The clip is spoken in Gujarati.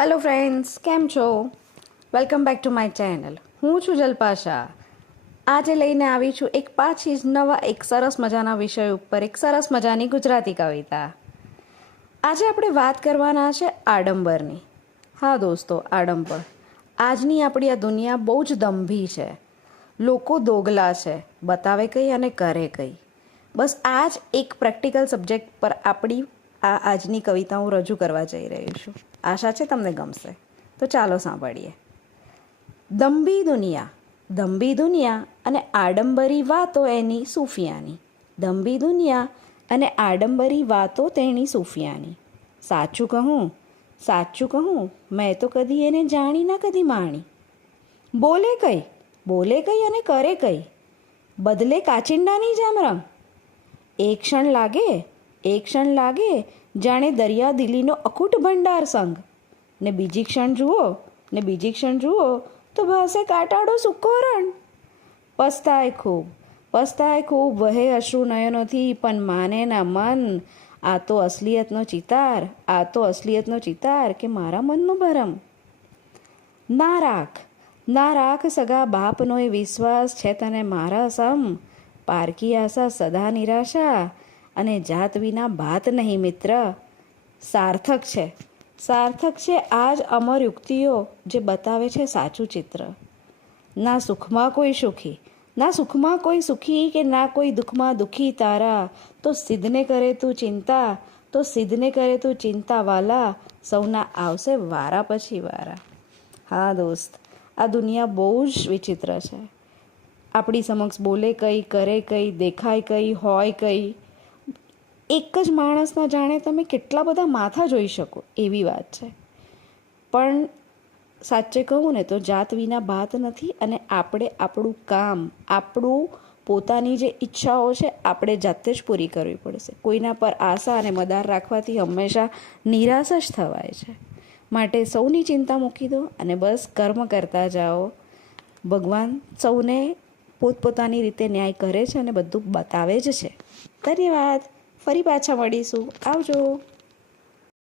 હેલો ફ્રેન્ડ્સ, કેમ છો? Welcome back to my channel. હું છું જલ્પા. આજે લઈને આવી છું પાછી જ નવા સરસ મજાના વિષય ઉપર સરસ મજાની ગુજરાતી કવિતા. આજે આપણે વાત કરવાના છે આડંબરની. હા દોસ્તો, આડંબર. આજની આપણી આ દુનિયા બહુ જ દંભી છે. લોકો દોગલા છે, બતાવે કંઈ અને કરે કંઈ. બસ આ જ એક પ્રેક્ટિકલ સબ્જેક્ટ પર આપણી આજની કવિતા હું રજૂ કરવા જઈ રહી છું. આશા છે તમને ગમશે. તો ચાલો સાંભળીએ. દંભી દુનિયા અને આડંબરી વાતો એની સૂફિયાની. દંભી દુનિયા અને આડંબરી વાતો તેની સૂફિયાની. સાચું કહું મેં તો કદી એને જાણી ના કદી માણી. બોલે કઈ અને કરે કઈ, બદલે કાચિંડાની જેમ રંગ. એક ક્ષણ લાગે જાણે દરિયા દિલીનો અકૂટ ભંડાર સંગ. ને બીજી ક્ષણ જુઓ તો ભાસે કાટાડો સૂકો રણ. પસ્તાય ખૂબ વહે અશ્રુ નયનોથી, પણ માને ના મન. આ તો અસલિયતનો ચિતાર કે મારા મનનું ભરમ. ના રાખ સગા બાપનો એ વિશ્વાસ છે તને મારા સમ. પારકી આશા સદા નિરાશા, અને જાત વિના ભાત નહીં મિત્ર. સાર્થક છે આ જ અમર યુક્તિઓ જે બતાવે છે સાચું ચિત્ર. ના સુખમાં કોઈ સુખી કે ના કોઈ દુઃખમાં દુઃખી તારા. તો સિદ્ધને કરે તું ચિંતા વાલા. સૌના આવશે વારા પછી વારા. હા દોસ્ત, આ દુનિયા બહુ જ વિચિત્ર છે. આપણી સમક્ષ બોલે કંઈ, કરે કંઈ, દેખાય કંઈ, હોય કંઈ. એક જ માણસના જાણે તમે કેટલા બધા માથા જોઈ શકો એવી વાત છે. પણ સાચે કહું ને તો જાત વિના ભાત નથી, અને આપણે આપણું કામ, પોતાની જે ઈચ્છાઓ છે આપણે જાતે જ પૂરી કરવી પડશે. કોઈના પર આશા અને મદાર રાખવાથી હંમેશા નિરાશ જ થવાય છે. માટે સૌની ચિંતા મૂકી દો અને બસ કર્મ કરતા જાઓ. ભગવાન સૌને પોતપોતાની રીતે ન્યાય કરે છે અને બધું બતાવે જ છે. ધન્યવાદ. ફરી પાછા મળીશું. આવજો.